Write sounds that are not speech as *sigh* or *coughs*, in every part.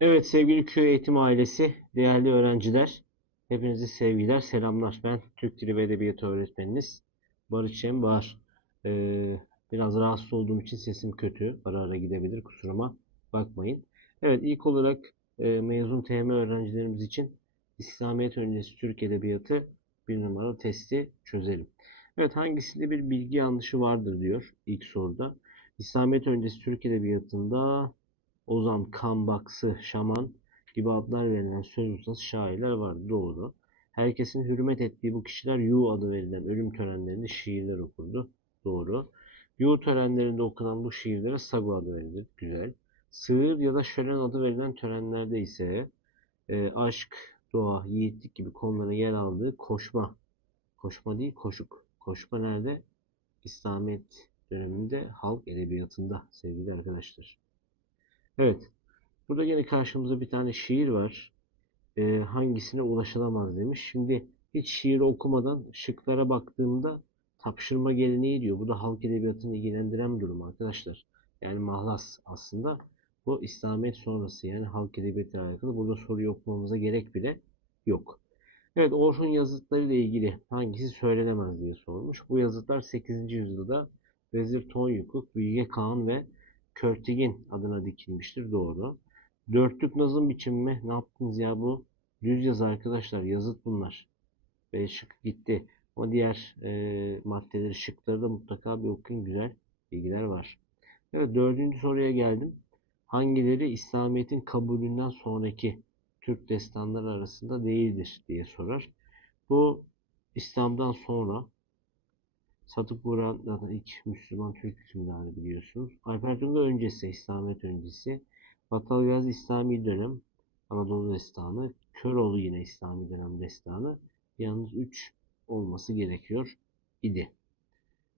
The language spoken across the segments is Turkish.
Evet sevgili köy eğitim ailesi, değerli öğrenciler, hepinize sevgiler, selamlar. Ben Türk Dili ve Edebiyatı öğretmeniniz Barış Cem Bahar. Ee, biraz rahatsız olduğum için sesim kötü, ara ara gidebilir, kusuruma bakmayın. Evet ilk olarak e, mezun TM öğrencilerimiz için İslamiyet öncesi Türk Edebiyatı bir numaralı testi çözelim. Evet hangisinde bir bilgi yanlışı vardır diyor ilk soruda. İslamiyet öncesi Türk Edebiyatı'nda Ozan, Kambaksı, Şaman gibi adlar verilen söz ustası şairler var. Doğru. Herkesin hürmet ettiği bu kişiler Yu adı verilen ölüm törenlerinde şiirler okurdu. Doğru. Yu törenlerinde okunan bu şiirlere Sagu adı verilir. Güzel. Sığır ya da şölen adı verilen törenlerde ise e, aşk, doğa, yiğitlik gibi konulara yer aldığı koşma. Koşma değil, koşuk. Koşma nerede? İslamiyet döneminde halk edebiyatında sevgili arkadaşlar. Evet. Burada yine karşımızda bir tane şiir var. Ee, hangisine ulaşılamaz demiş. Şimdi hiç şiiri okumadan şıklara baktığımda tapşırma geleneği diyor. Bu da halk edebiyatını ilgilendiren bir durum arkadaşlar. Yani mahlas aslında. Bu İslamiyet sonrası yani halk edebiyatı alakalı. Burada soruyu okumamıza gerek bile yok. Evet Orhun yazıtları ile ilgili hangisi söylenemez diye sormuş. Bu yazıtlar 8. yüzyılda Vezir Tonyukuk, Bilge Kağan ve Körtigin adına dikilmiştir. Doğru. Dörtlük nazım biçimi ne yaptınız ya bu? Düz yazı arkadaşlar. Yazıt bunlar. B şık gitti. Ama diğer e, maddeleri şıkları da mutlaka bir okuyun. Güzel bilgiler var. Evet dördüncü soruya geldim. Hangileri İslamiyet'in kabulünden sonraki Türk destanları arasında değildir diye sorar. Bu İslam'dan sonra Sadık Buran zaten ilk Müslüman Türk hükümdarı biliyorsunuz. Alper Tunga öncesi, İslamiyet öncesi. Batal Gazi İslami dönem, Anadolu destanı. Köroğlu yine İslami dönem destanı. Yalnız 3 olması gerekiyor idi.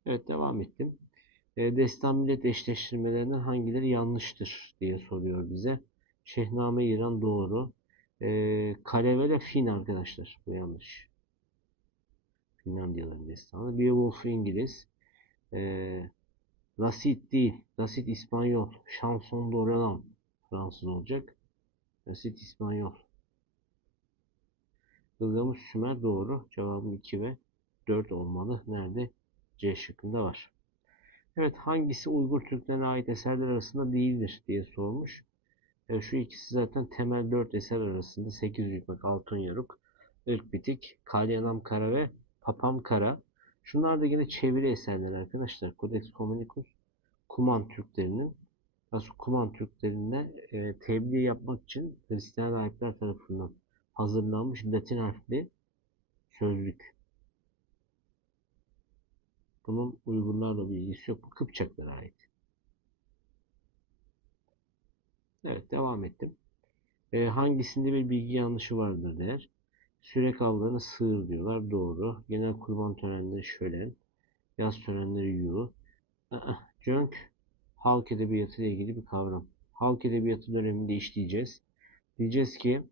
Evet devam ettim. E, destan millet eşleştirmelerinden hangileri yanlıştır diye soruyor bize. Şehname İran doğru. E, Kalevele Fin arkadaşlar. Bu yanlış. Finlandiyaların destanı. Beowulf İngiliz. E, Lasit değil. Lasit İspanyol. Chanson d'Orléans Fransız olacak. Lasit İspanyol. Ilgamış Sümer doğru. Cevabım 2 ve 4 olmalı. Nerede? C şıkkında var. Evet hangisi Uygur Türklerine ait eserler arasında değildir diye sormuş. Evet, şu ikisi zaten temel 4 eser arasında 8 Hükmek, Altın Yaruk, Irk Bitik, Kalyanam Kara ve Papam Kara. Şunlar da yine çeviri eserleri arkadaşlar. Codex Communicus Kuman Türklerinin Nasıl Kuman Türklerine e, tebliğ yapmak için Hristiyan rahipler tarafından hazırlanmış Latin harfli sözlük. Bunun Uygurlarla bir ilgisi yok. Bu Kıpçaklara ait. Evet devam ettim. E, hangisinde bir bilgi yanlışı vardır der. Sürek avlarını sığır diyorlar. Doğru. Genel kurban törenleri şölen. Yaz törenleri yu. Jönk halk edebiyatı ile ilgili bir kavram. Halk edebiyatı döneminde işleyeceğiz. Diyeceğiz ki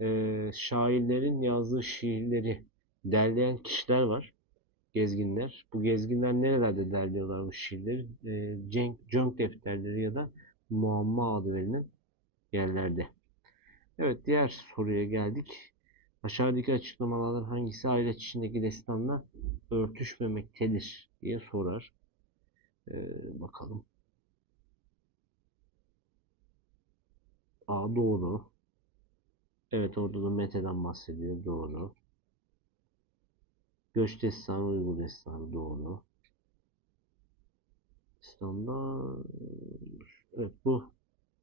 e, şairlerin yazdığı şiirleri derleyen kişiler var. Gezginler. Bu gezginler nerelerde derliyorlar bu şiirleri? E, cenk, cönk defterleri ya da muamma adı verilen yerlerde. Evet diğer soruya geldik. Aşağıdaki açıklamalardan hangisi aile içindeki destanla örtüşmemektedir diye sorar. Ee, bakalım. A doğru. Evet orada da Mete'den bahsediyor. Doğru. Göç destanı, Uygur destanı doğru. Destanda evet bu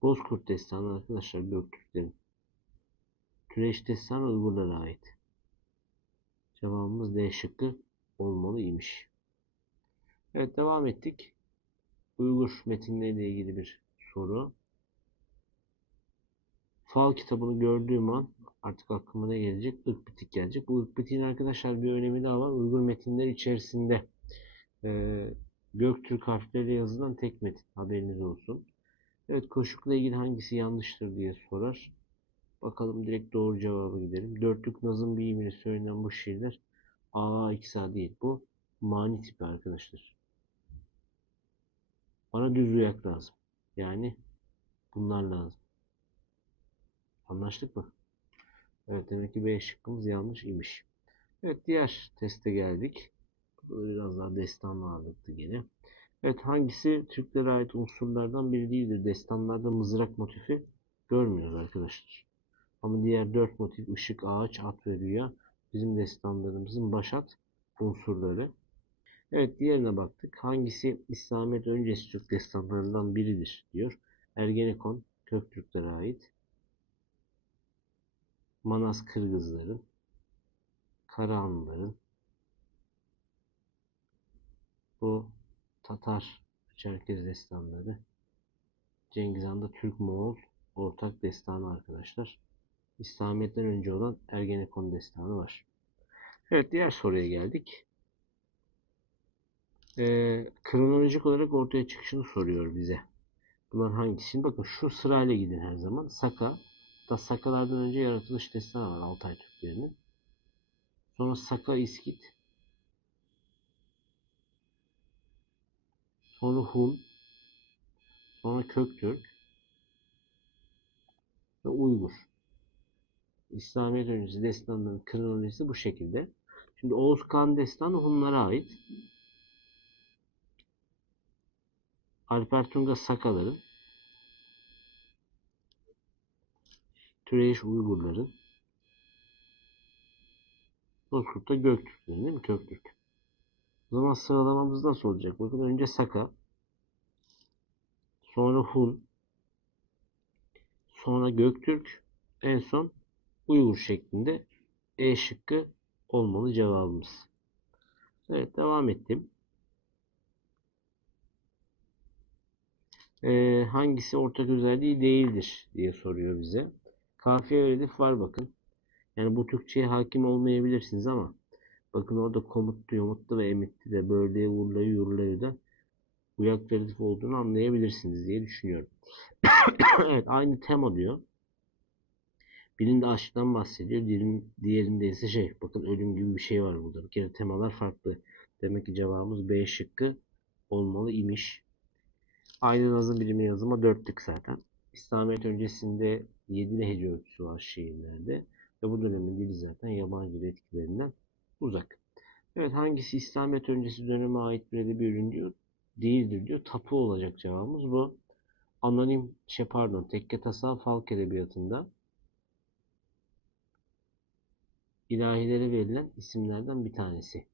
Bozkurt destanı arkadaşlar Göktürklerin. Türeş destanı Uygurlara ait. Cevabımız D şıkkı olmalıymış. Evet devam ettik. Uygur metinleriyle ilgili bir soru. Fal kitabını gördüğüm an artık aklıma ne gelecek? Irk bitik gelecek. Bu ırk bitiğin arkadaşlar bir önemi daha var. Uygur metinler içerisinde e, Göktürk harfleriyle yazılan tek metin. Haberiniz olsun. Evet koşukla ilgili hangisi yanlıştır diye sorar. Bakalım direkt doğru cevabı gidelim. Dörtlük nazım bilimini söylenen bu şiirler A, X, A değil. Bu mani tipi arkadaşlar. Bana düz uyak lazım. Yani bunlar lazım. Anlaştık mı? Evet demek ki B şıkkımız yanlış imiş. Evet diğer teste geldik. Bu biraz daha destanla ağırlıklı gene. Evet hangisi Türklere ait unsurlardan biri değildir? Destanlarda mızrak motifi görmüyoruz arkadaşlar. Ama diğer dört motif ışık, ağaç, at ve rüya bizim destanlarımızın başat unsurları. Evet diğerine baktık. Hangisi İslamiyet öncesi Türk destanlarından biridir diyor. Ergenekon Köktürklere ait. Manas Kırgızların, Karahanlıların, bu Tatar Çerkez destanları, Cengiz Han'da Türk-Moğol ortak destanı arkadaşlar. İslamiyet'ten önce olan Ergenekon destanı var. Evet diğer soruya geldik. Ee, kronolojik olarak ortaya çıkışını soruyor bize. Bunlar hangisi? Şimdi bakın şu sırayla gidin her zaman. Saka. Da Sakalardan önce yaratılış destanı var Altay Türklerinin. Sonra Saka İskit. Sonra Hun. Sonra Köktürk. Ve Uygur. İslamiyet öncesi destanların kronolojisi bu şekilde. Şimdi Oğuz Kağan destanı Hunlara ait. Alper Tunga Sakaların. Türeyiş Uygurların. Bozkurt da Göktürklerin değil mi? Köktürk. O zaman sıralamamız nasıl olacak? Bakın önce Saka. Sonra Hun. Sonra Göktürk. En son Uygur şeklinde E şıkkı olmalı cevabımız. Evet devam ettim. Ee, hangisi ortak özelliği değildir diye soruyor bize. Kafiye ve redif var bakın. Yani bu Türkçe'ye hakim olmayabilirsiniz ama bakın orada komutlu, yomutlu ve emitli de böldüğü, vurlayı, yurlayı da uyak ve redif olduğunu anlayabilirsiniz diye düşünüyorum. *coughs* evet aynı tema diyor. Birinde aşktan bahsediyor. Diğerinin, diğerinde ise şey bakın ölüm gibi bir şey var burada. Bir kere temalar farklı. Demek ki cevabımız B şıkkı olmalı imiş. Aynı nazım bilimi yazıma dörtlük zaten. İslamiyet öncesinde 7 hece ölçüsü var şiirlerde. Ve bu dönemin dili zaten yabancı dil etkilerinden uzak. Evet hangisi İslamiyet öncesi döneme ait bir edebi ürün diyor. Değildir diyor. Tapu olacak cevabımız bu. Anonim şey pardon tekke tasavvuf halk edebiyatında ilahilere verilen isimlerden bir tanesi.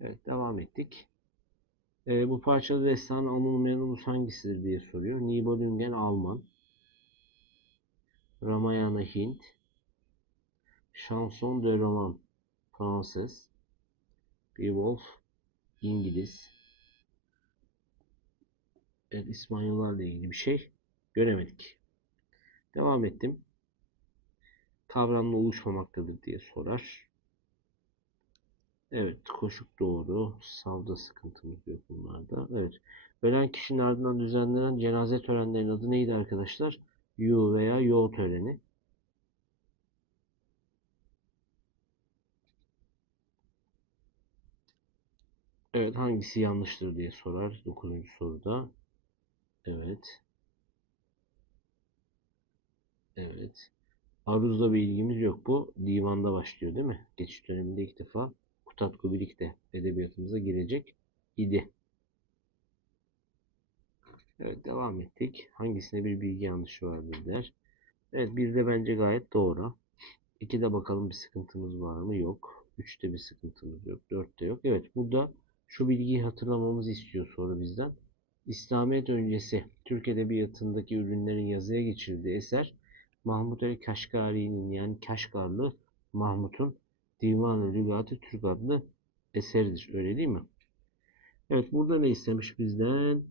Evet devam ettik. Ee, bu parçada destanı anılmayan ulus hangisidir diye soruyor. Nibelungen Alman. Ramayana Hint. Chanson de Roman Fransız. Beowulf İngiliz. Evet İspanyollarla ilgili bir şey göremedik. Devam ettim. Kavramla uyuşmamaktadır diye sorar. Evet, koşuk doğru. Savda sıkıntımız yok bunlarda. Evet. Ölen kişinin ardından düzenlenen cenaze törenlerinin adı neydi arkadaşlar? Yu veya Yo töreni. Evet, hangisi yanlıştır diye sorar 9. soruda. Evet. Evet. Aruz'la bir ilgimiz yok. Bu divanda başlıyor değil mi? Geçiş döneminde ilk defa Kutatku birlikte edebiyatımıza girecek idi. Evet devam ettik. Hangisine bir bilgi yanlışı vardır der. Evet bir de bence gayet doğru. İkide bakalım bir sıkıntımız var mı? Yok. Üçte bir sıkıntımız yok. Dörtte yok. Evet burada şu bilgiyi hatırlamamızı istiyor soru bizden. İslamiyet öncesi Türk Edebiyatı'ndaki ürünlerin yazıya geçirildiği eser Mahmut Ali Kaşgari'nin yani Kaşgarlı Mahmut'un Divan-ı Lügat-ı Türk adlı eseridir. Öyle değil mi? Evet burada ne istemiş bizden?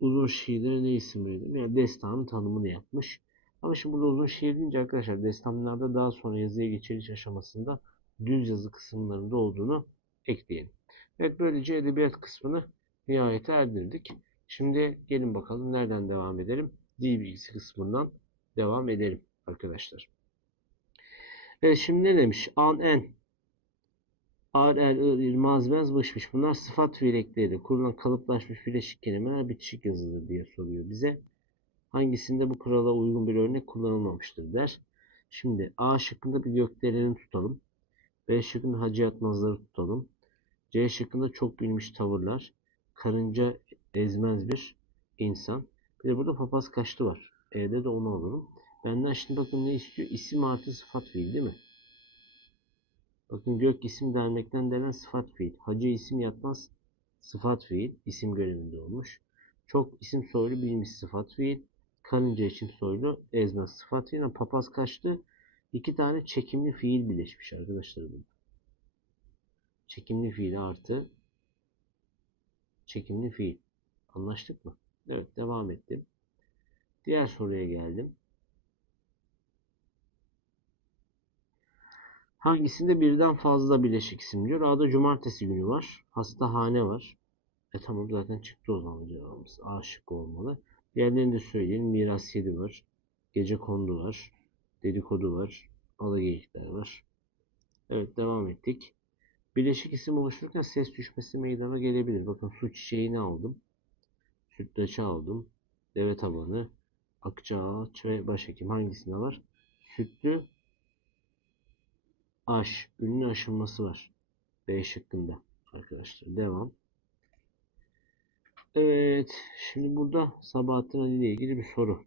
Uzun şiirlere ne isim verelim? Yani destanın tanımını yapmış. Ama şimdi burada uzun şiir deyince arkadaşlar destanlarda daha sonra yazıya geçiriş aşamasında düz yazı kısımlarında olduğunu ekleyelim. Evet böylece edebiyat kısmını nihayete erdirdik. Şimdi gelin bakalım nereden devam edelim? Dil bilgisi kısmından devam edelim arkadaşlar. Evet şimdi ne demiş? An en. Ar er ır ir maz mez bışmış. Bunlar sıfat fiil ekleri. Kurulan kalıplaşmış bileşik kelimeler bitişik yazılır diye soruyor bize. Hangisinde bu kurala uygun bir örnek kullanılmamıştır der. Şimdi A şıkkında bir gökdeleni tutalım. B şıkkında hacı yatmazları tutalım. C şıkkında çok bilmiş tavırlar. Karınca ezmez bir insan. Bir de burada papaz kaçtı var. E'de de onu alalım. Benden şimdi bakın ne istiyor? İsim artı sıfat fiil değil mi? Bakın gök isim dermekten denen sıfat fiil. Hacı isim yatmaz sıfat fiil. isim görevinde olmuş. Çok isim soylu bilmiş sıfat fiil. Karınca isim soylu ezmez sıfat fiil. Papaz kaçtı. İki tane çekimli fiil birleşmiş arkadaşlar burada. Çekimli fiil artı çekimli fiil. Anlaştık mı? Evet devam ettim. Diğer soruya geldim. Hangisinde birden fazla bileşik isim diyor? A'da cumartesi günü var. Hastahane var. E tamam zaten çıktı o zaman cevabımız. A şıkkı olmalı. Diğerlerini de söyleyelim. Miras 7 var. Gece kondu var. Dedikodu var. Alageyikler var. Evet devam ettik. Bileşik isim oluştururken ses düşmesi meydana gelebilir. Bakın su çiçeğini aldım. Sütlaçı aldım. Deve tabanı, akça ağaç ve başhekim hangisinde var? Sütlü aş, ünlü aşılması var. B şıkkında arkadaşlar. Devam. Evet. Şimdi burada Sabahattin Ali ile ilgili bir soru.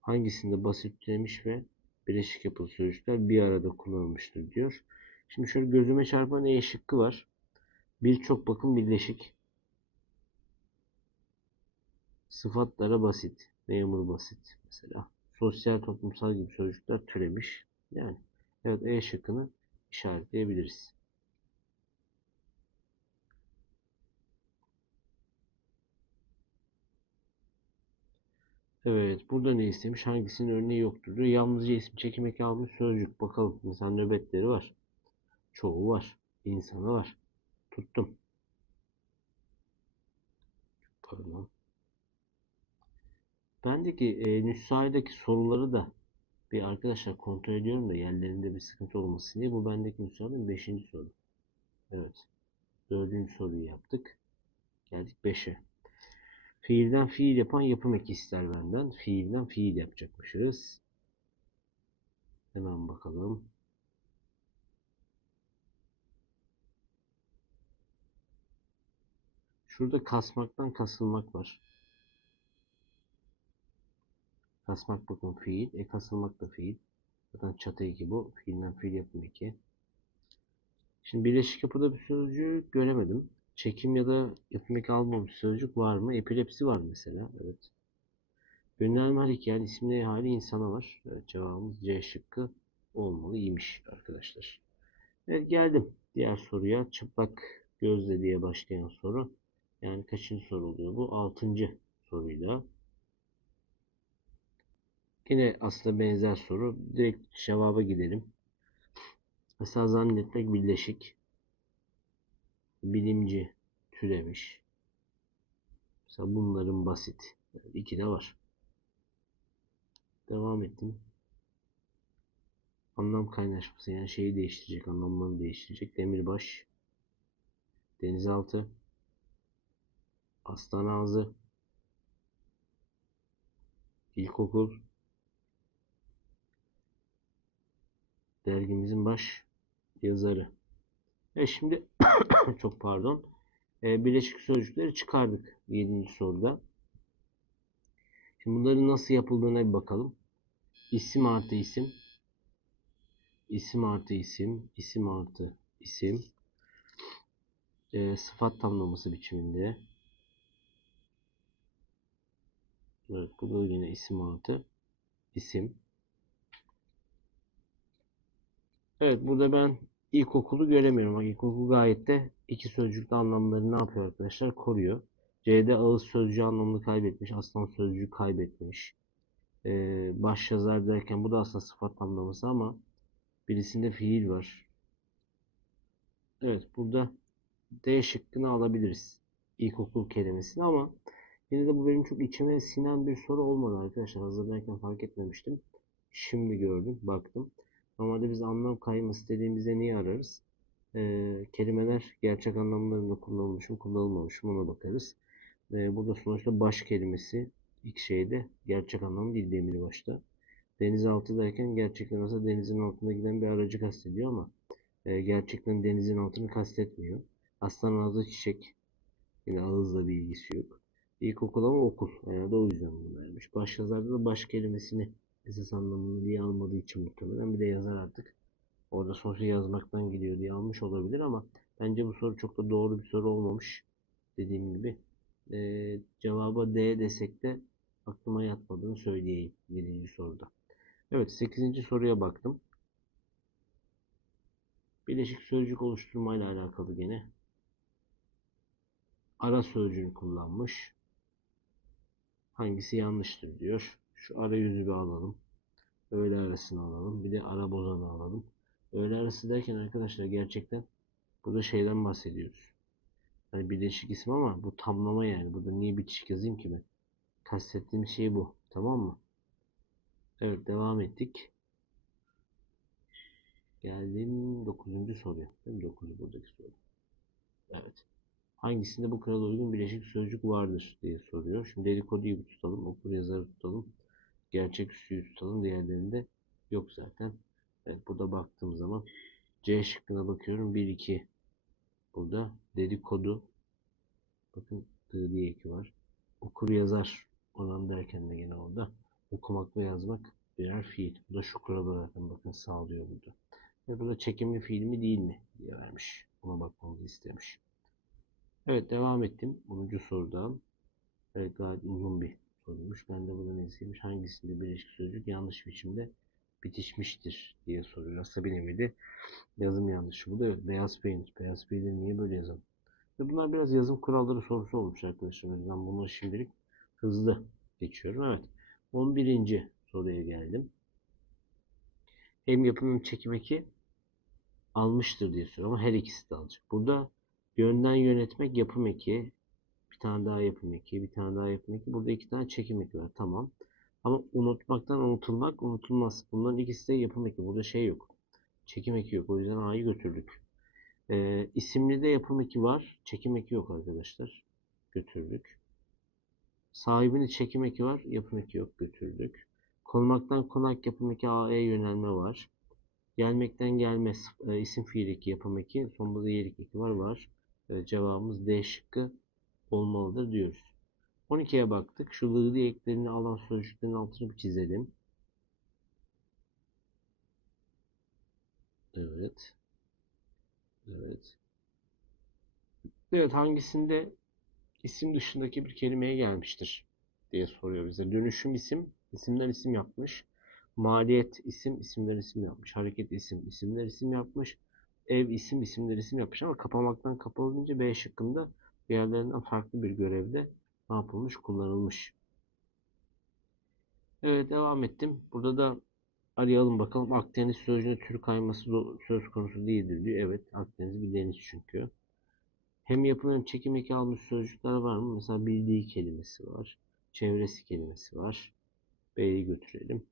Hangisinde basit türemiş ve bileşik yapılı sözcükler bir arada kullanılmıştır diyor. Şimdi şöyle gözüme çarpan E şıkkı var. Birçok bakım birleşik. Sıfatlara basit. Memur basit mesela. Sosyal toplumsal gibi sözcükler türemiş. Yani evet E şıkkını işaretleyebiliriz. Evet, burada ne istemiş? Hangisinin örneği yoktur diyor. Yalnızca isim çekim eki almış sözcük. Bakalım. Mesela nöbetleri var. Çoğu var. İnsanı var. Tuttum. Pardon. Bendeki e, Nüsha'daki soruları da bir arkadaşlar kontrol ediyorum da yerlerinde bir sıkıntı olmasın diye. Bu bendeki Nüsha'nın 5. soru. Evet. 4. soruyu yaptık. Geldik 5'e. Fiilden fiil yapan yapım eki ister benden. Fiilden fiil yapacakmışız. Hemen bakalım. Şurada kasmaktan kasılmak var. Kasmak bakın fiil. E kasılmak da fiil. Zaten çatı eki bu. Fiilden fiil yapım eki. Şimdi birleşik yapıda bir sözcüğü göremedim. Çekim ya da yapım eki almamış sözcük var mı? Epilepsi var mesela. Evet. Yönelme hareket yani isimli hali insana var. Evet cevabımız C şıkkı olmalı. iyiymiş arkadaşlar. Evet geldim diğer soruya. Çıplak gözle diye başlayan soru. Yani kaçıncı soru oluyor bu? Altıncı soruyla. Yine aslında benzer soru. Direkt cevaba gidelim. Mesela zannetmek birleşik. Bilimci türemiş. Mesela bunların basit. Yani iki de var. Devam ettim. Anlam kaynaşması yani şeyi değiştirecek, anlamlarını değiştirecek. Demirbaş, denizaltı, aslan ağzı, ilkokul, dergimizin baş yazarı. E şimdi *coughs* çok pardon. E, birleşik sözcükleri çıkardık 7. soruda. Şimdi bunların nasıl yapıldığına bir bakalım. İsim artı isim. İsim artı isim. isim artı isim. E, sıfat tamlaması biçiminde. Evet burada yine isim artı isim. Evet burada ben ilkokulu göremiyorum. Bak ilkokul gayet de iki sözcükte anlamları ne yapıyor arkadaşlar? Koruyor. C'de ağız sözcüğü anlamını kaybetmiş. Aslan sözcüğü kaybetmiş. Ee, baş yazar derken bu da aslında sıfat anlaması ama birisinde fiil var. Evet burada D şıkkını alabiliriz. İlkokul kelimesini ama yine de bu benim çok içime sinen bir soru olmadı arkadaşlar. Hazırlarken fark etmemiştim. Şimdi gördüm, baktım. Normalde biz anlam kayması dediğimizde niye ararız? Ee, kelimeler gerçek anlamlarında kullanılmış mı kullanılmamış mı ona bakarız. Ee, burada sonuçta baş kelimesi ilk şeyde gerçek anlamı değil demirbaşta. Denizaltı derken gerçekten aslında denizin altında giden bir aracı kastediyor ama e, gerçekten denizin altını kastetmiyor. Aslan ağzı çiçek. Yine ağızla bir ilgisi yok. İlkokul ama okul. Herhalde o yüzden bunu vermiş. Başyazarda da baş kelimesini esas anlamını diye almadığı için muhtemelen bir de yazar artık. Orada sonuçta yazmaktan gidiyor diye almış olabilir ama bence bu soru çok da doğru bir soru olmamış. Dediğim gibi. Ee, cevaba D desek de aklıma yatmadığını söyleyeyim 7. soruda. Evet 8. soruya baktım. Bileşik sözcük oluşturmayla alakalı gene. Ara sözcüğünü kullanmış. Hangisi yanlıştır diyor. Şu arayüzü bir alalım. Öğle arasını alalım. Bir de ara bozanı alalım. Öğle arası derken arkadaşlar gerçekten burada şeyden bahsediyoruz. Hani birleşik isim ama bu tamlama yani. Burada niye bitişik yazayım ki ben? Kastettiğim şey bu. Tamam mı? Evet devam ettik. Geldim 9. soruya. Değil mi? 9 buradaki soru. Evet. Hangisinde bu kurala uygun birleşik sözcük vardır diye soruyor. Şimdi dedikoduyu tutalım. Okur yazarı tutalım. Gerçek üstüyü tutalım. Diğerlerinde yok zaten. Evet burada baktığım zaman C şıkkına bakıyorum. 1 2 burada dedikodu bakın D diye eki var. Okur yazar oran derken de gene orada okumak ve yazmak birer fiil. Bu da şu kuralı zaten bakın sağlıyor burada. Ve burada çekimli fiil mi değil mi diye vermiş. Buna bakmamızı istemiş. Evet devam ettim. 10. sorudan. Evet gayet uzun bir soruymuş. Ben de burada nesiymiş? Hangisinde birleşik sözcük yanlış biçimde bitişmiştir diye soruyor. Aslında bir nevi de yazım yanlışı. Bu da evet, beyaz peynir. Beyaz peynir niye böyle yazalım? Ve bunlar biraz yazım kuralları sorusu olmuş arkadaşlar. O yüzden bunları şimdilik hızlı geçiyorum. Evet. 11. soruya geldim. Hem yapım hem çekim eki almıştır diye soruyor ama her ikisi de alacak. Burada yönden yönetmek yapım eki, tane daha yapım eki, bir tane daha yapım eki. Burada iki tane çekim eki var. Tamam. Ama unutmaktan unutulmak unutulmaz. Bunların ikisi de yapım eki. Burada şey yok. Çekim eki yok. O yüzden A'yı götürdük. Ee, isimli de yapım eki var. Çekim eki yok arkadaşlar. Götürdük. Sahibini çekim eki var. Yapım eki yok. Götürdük. Konmaktan konak yapım eki AE yönelme var. Gelmekten gelme e, isim fiil eki yapım eki. Sonunda yerik eki var. Var. E, cevabımız D şıkkı olmalıdır diyoruz. 12'ye baktık. Şu lığdı eklerini alan sözcüklerin altını bir çizelim. Evet. Evet. Evet hangisinde isim dışındaki bir kelimeye gelmiştir diye soruyor bize. Dönüşüm isim, isimden isim yapmış. Maliyet isim, isimler isim yapmış. Hareket isim, isimler isim yapmış. Ev isim, isimler isim yapmış ama kapamaktan kapalı deyince B şıkkında diğerlerinden farklı bir görevde ne yapılmış? Kullanılmış. Evet devam ettim. Burada da arayalım bakalım. Akdeniz sözcüğünde tür kayması söz konusu değildir diyor. Evet Akdeniz bir deniz çünkü. Hem yapım hem çekim eki almış sözcükler var mı? Mesela bildiği kelimesi var. Çevresi kelimesi var. B'yi götürelim.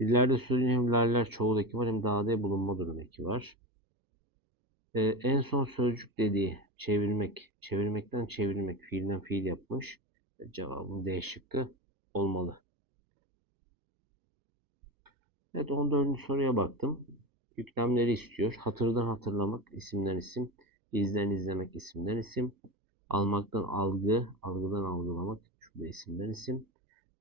Dillerde sözcüğün hem lerler çoğul eki var hem dağda bulunma durum eki var. Ee, en son sözcük dediği çevirmek. Çevirmekten çevirmek. Fiilden fiil yapmış. Cevabım D şıkkı olmalı. Evet 14. soruya baktım. Yüklemleri istiyor. Hatırdan hatırlamak, isimden isim, izden izlemek, isimden isim, almaktan algı, algıdan algılamak, şurada isimden isim,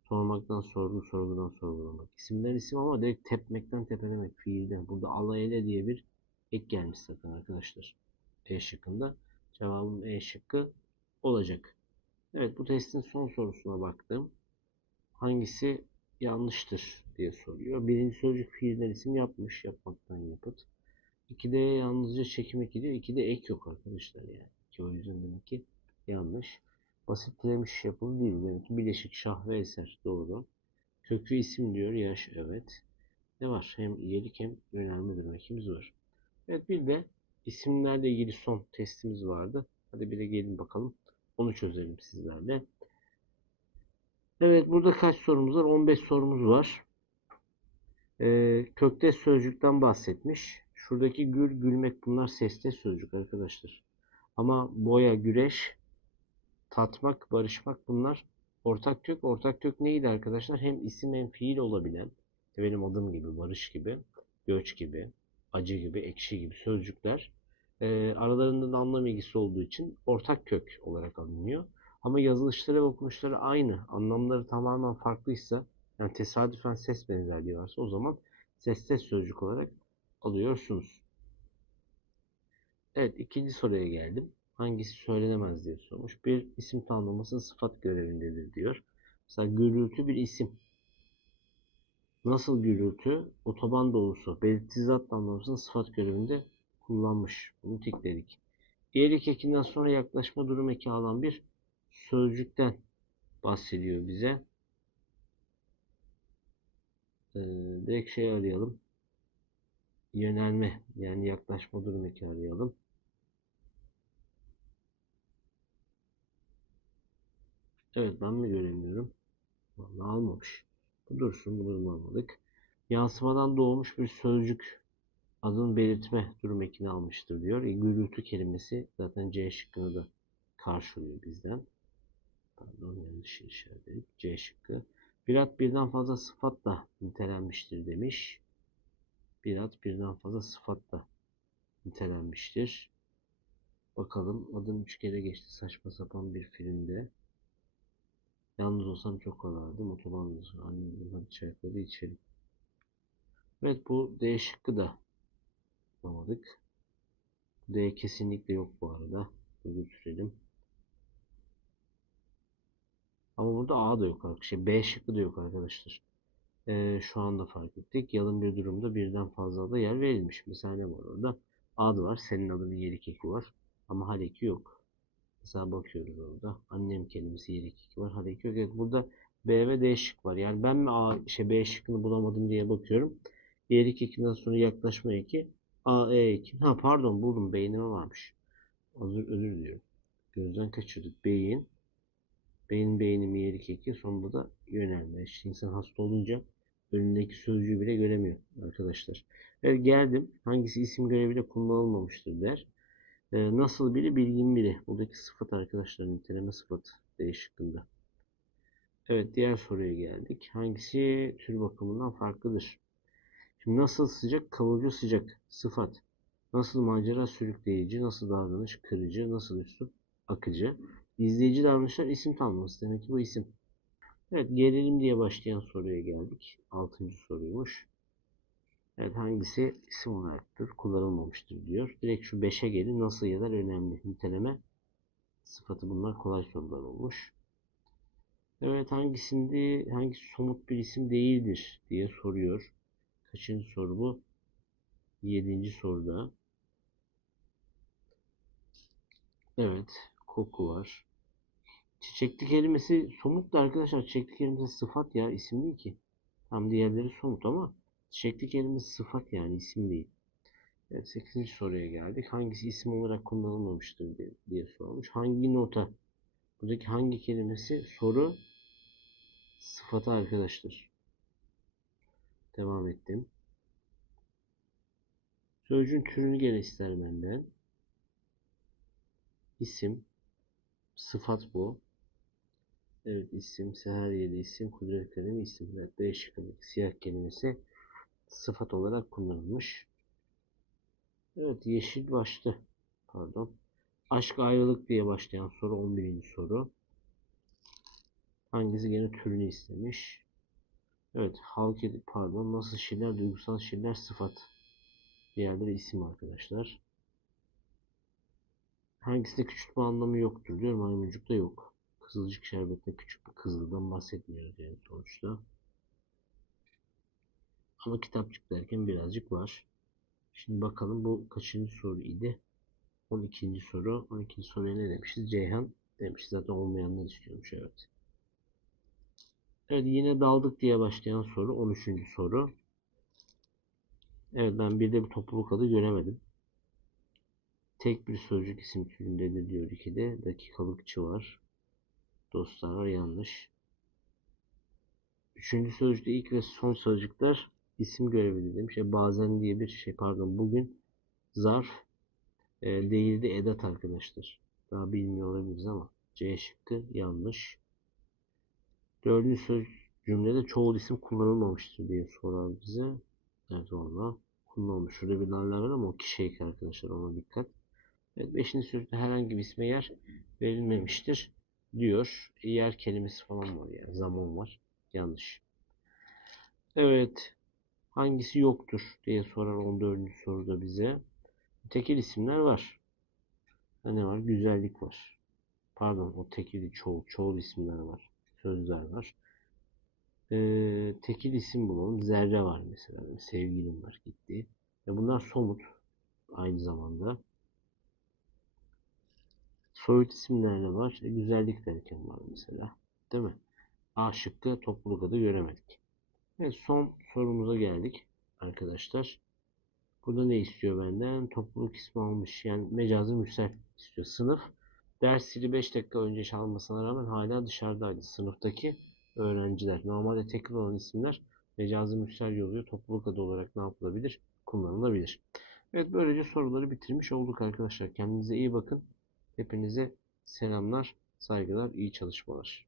sormaktan sorgu, sorgudan sorgulamak, isimden isim ama direkt tepmekten tepelemek, fiilden. Burada alayele diye bir ek gelmiş zaten arkadaşlar. E şıkkında. Cevabım E şıkkı olacak. Evet bu testin son sorusuna baktım. Hangisi yanlıştır diye soruyor. Birinci sözcük fiilden isim yapmış. Yapmaktan yapıt. İkide yalnızca çekim eki diyor. İkide ek yok arkadaşlar yani. Ki o yüzden demek ki yanlış. Basitlemiş yapılı değil. Demek ki bileşik şah ve eser. Doğru. Köklü isim diyor. Yaş evet. Ne var? Hem iyilik hem yönelme demekimiz var. Evet bir de isimlerle ilgili son testimiz vardı. Hadi bir de gelin bakalım. Onu çözelim sizlerle. Evet burada kaç sorumuz var? 15 sorumuz var. Ee, kökte sözcükten bahsetmiş. Şuradaki gül, gülmek bunlar sesli sözcük arkadaşlar. Ama boya, güreş, tatmak, barışmak bunlar Ortak kök, ortak kök neydi arkadaşlar? Hem isim hem fiil olabilen, benim adım gibi, barış gibi, göç gibi, acı gibi, ekşi gibi sözcükler e, aralarında da anlam ilgisi olduğu için ortak kök olarak alınıyor. Ama yazılışları ve okunuşları aynı, anlamları tamamen farklıysa, yani tesadüfen ses benzerliği varsa o zaman ses ses sözcük olarak alıyorsunuz. Evet, ikinci soruya geldim. Hangisi söylenemez diye sormuş. Bir isim tanımlaması sıfat görevindedir diyor. Mesela gürültü bir isim. Nasıl gürültü? Otoban dolusu. Belirtisiz zat sıfat görevinde kullanmış. Bunu tikledik. İyilik ekinden sonra yaklaşma durum eki alan bir sözcükten bahsediyor bize. Ee, direkt şey arayalım. Yönelme yani yaklaşma durum eki arayalım. Evet ben mi göremiyorum? Vallahi almamış. Bu dursun bunu almadık. Yansımadan doğmuş bir sözcük adını belirtme durum ekini almıştır diyor. E, gürültü kelimesi zaten C şıkkını da karşılıyor bizden. Pardon yanlış işaretledik. C şıkkı. Bir ad birden fazla sıfatla nitelenmiştir demiş. Bir ad birden fazla sıfatla nitelenmiştir. Bakalım adım üç kere geçti saçma sapan bir filmde. Yalnız olsam çok kolardım. Otoban annem hadi çayları içelim. Evet bu D şıkkı da bulamadık. D kesinlikle yok bu arada. Götürelim. Ama burada A da yok arkadaşlar. Şey, B şıkkı da yok arkadaşlar. Ee, şu anda fark ettik. Yalın bir durumda birden fazla da yer verilmiş. Mesela ne var orada? Ad var. Senin adının yeri keki var. Ama hal eki yok. Mesela bakıyoruz orada. Annem kelimesi yeri keki var. Hal eki yok. Evet, burada B ve D şık var. Yani ben mi A, şey B şıkkını bulamadım diye bakıyorum. Yeri kekinden sonra yaklaşma eki. A, E eki. Ha pardon buldum. Beynime varmış. Özür, özür diliyorum. Gözden kaçırdık. Beyin. Beyin beynimi yeri keki. Sonunda da yönelme. İşte insan hasta olunca önündeki sözcüğü bile göremiyor arkadaşlar. Evet geldim. Hangisi isim göreviyle kullanılmamıştır der. Ee, nasıl biri? Bilgin biri. Buradaki sıfat arkadaşlar niteleme sıfatı değişikliğinde. Evet diğer soruya geldik. Hangisi tür bakımından farklıdır? Şimdi nasıl sıcak? Kavurucu sıcak. Sıfat. Nasıl macera sürükleyici? Nasıl davranış kırıcı? Nasıl üslup akıcı? İzleyici davranışlar isim tanımlaması. Demek ki bu isim. Evet gerilim diye başlayan soruya geldik. Altıncı soruymuş. Evet hangisi isim olaraktır, kullanılmamıştır diyor. Direkt şu 5'e gelin nasıl yazar önemli. Niteleme sıfatı bunlar kolay sorular olmuş. Evet hangisinde hangisi somut bir isim değildir diye soruyor. Kaçıncı soru bu? Yedinci soruda. Evet koku var. Çiçekli kelimesi somut da arkadaşlar. Çiçekli kelimesi sıfat ya isim değil ki. Tam diğerleri somut ama çiçekli kelimesi sıfat yani isim değil. Evet 8. soruya geldik. Hangisi isim olarak kullanılmamıştır diye, diye sormuş. Hangi nota? Buradaki hangi kelimesi soru sıfatı arkadaşlar. Devam ettim. Sözcüğün türünü gene ister benden. İsim. Sıfat bu. Evet isim. Seher yedi isim. Kudret kalemi isim. Evet B şıkkındaki siyah kelimesi sıfat olarak kullanılmış. Evet yeşil başlı. Pardon. Aşk ayrılık diye başlayan soru 11. soru. Hangisi gene türünü istemiş. Evet halk edip pardon nasıl şiirler duygusal şiirler sıfat. Diğerleri isim arkadaşlar. Hangisinde küçültme anlamı yoktur diyor. Maymuncukta yok. Kızılcık şerbetinde küçük bir kızıldan bahsetmiyoruz yani sonuçta. Ama kitapçık derken birazcık var. Şimdi bakalım bu kaçıncı soru idi? 12. soru. 12. soruya ne demişiz? Ceyhan demiş. Zaten olmayanlar istiyormuş evet. Evet yine daldık diye başlayan soru 13. soru. Evet ben bir de bir topluluk adı göremedim. Tek bir sözcük isim türündedir diyor ki de dakikalıkçı var. Dostlar var yanlış. Üçüncü sözcükte ilk ve son sözcükler isim görevidir demiş. E, bazen diye bir şey pardon bugün zarf e, değildi edat arkadaşlar. Daha bilmiyor olabiliriz ama C şıkkı yanlış. Dördüncü söz cümlede çoğul isim kullanılmamıştır diye sorar bize. Evet valla kullanılmış. Şurada bir naller var ama o kişi eki arkadaşlar ona dikkat. Evet, beşinci sözde herhangi bir isme yer verilmemiştir diyor. Yer kelimesi falan var yani zaman var. Yanlış. Evet. Hangisi yoktur diye sorar 14. soruda bize. Tekil isimler var. Ne var? Güzellik var. Pardon o tekil çoğul. Çoğul isimler var. Sözler var. Ee, tekil isim bulalım. Zerre var mesela. Sevgilim var gitti. Ve bunlar somut. Aynı zamanda. Soyut isimler de var. E, güzellik derken var mesela. Değil mi? A şıkkı topluluk adı göremedik. Evet son sorumuza geldik arkadaşlar. Burada ne istiyor benden? Topluluk ismi almış. Yani mecazi mürsel istiyor. Sınıf ders zili 5 dakika önce çalmasına rağmen hala dışarıdaydı. Sınıftaki öğrenciler. Normalde tekil olan isimler mecazi mürsel yolluyor. Topluluk adı olarak ne yapılabilir? Kullanılabilir. Evet böylece soruları bitirmiş olduk arkadaşlar. Kendinize iyi bakın. Hepinize selamlar, saygılar, iyi çalışmalar.